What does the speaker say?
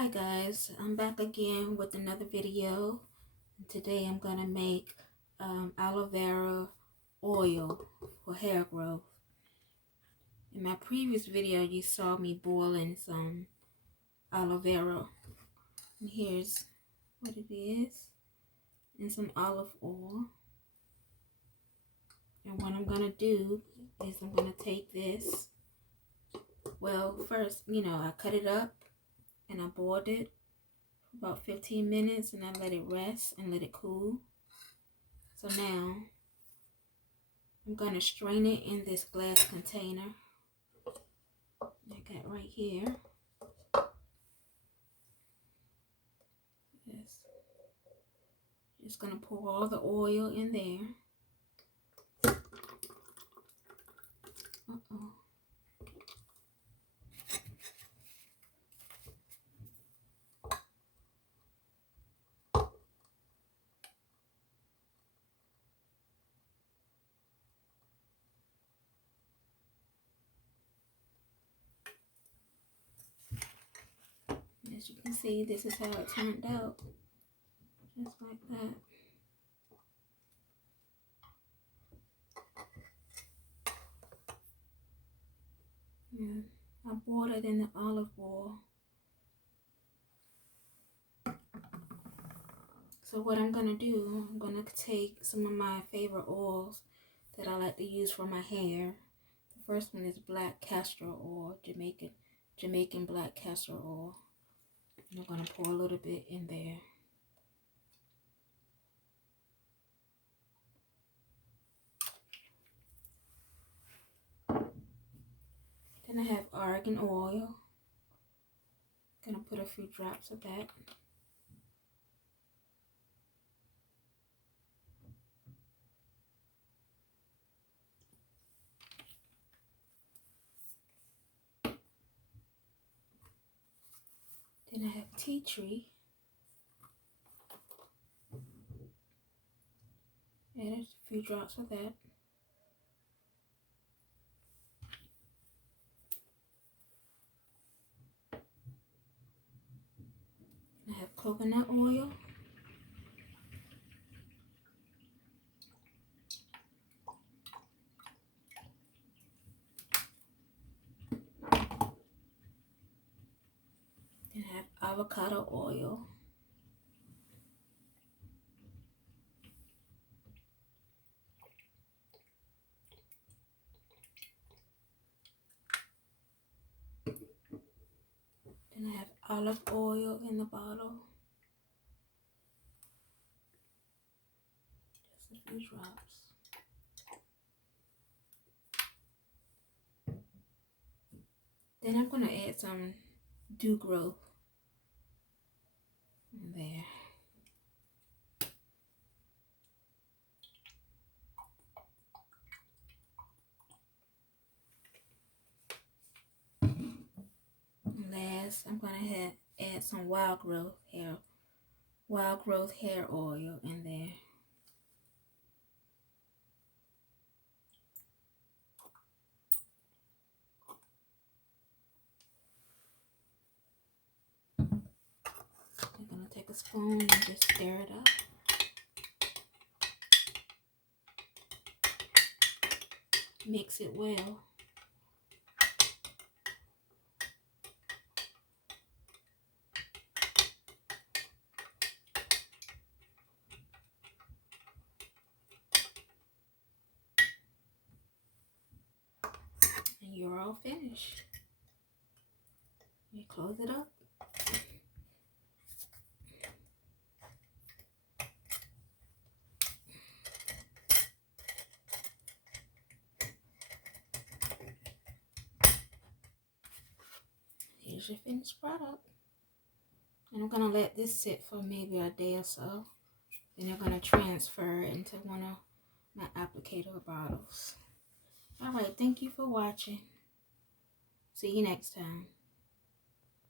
Hi guys, I'm back again with another video. Today I'm gonna make aloe vera oil for hair growth. In my previous video you saw me boiling some aloe vera, and here's what it is, and some olive oil. And what I'm gonna do is I'm gonna take this, well first I cut it up and I boiled it about 15 minutes, and I let it rest and let it cool. So now I'm going to strain it in this glass container I got right here. Just going to pour all the oil in there. As you can see, this is how it turned out. Just like that. And I boiled it in the olive oil. So what I'm going to do, I'm going to take some of my favorite oils that I like to use for my hair. The first one is black castor oil, Jamaican black castor oil. And I'm going to pour a little bit in there. Then I have argan oil. I'm going to put a few drops of that. Then I have tea tree. Add a few drops of that. I have coconut oil. Then I have avocado oil. Then I have olive oil in the bottle. Just a few drops. Then I'm going to add some dew growth in there. And last, I'm going to add some wild growth hair oil in there. I'm going to take a spoon and just stir it up. Mix it well. And you're all finished. You close it up. Here's your finished product. And I'm going to let this sit for maybe a day or so. Then I'm going to transfer it into one of my applicator bottles. Alright, thank you for watching. See you next time.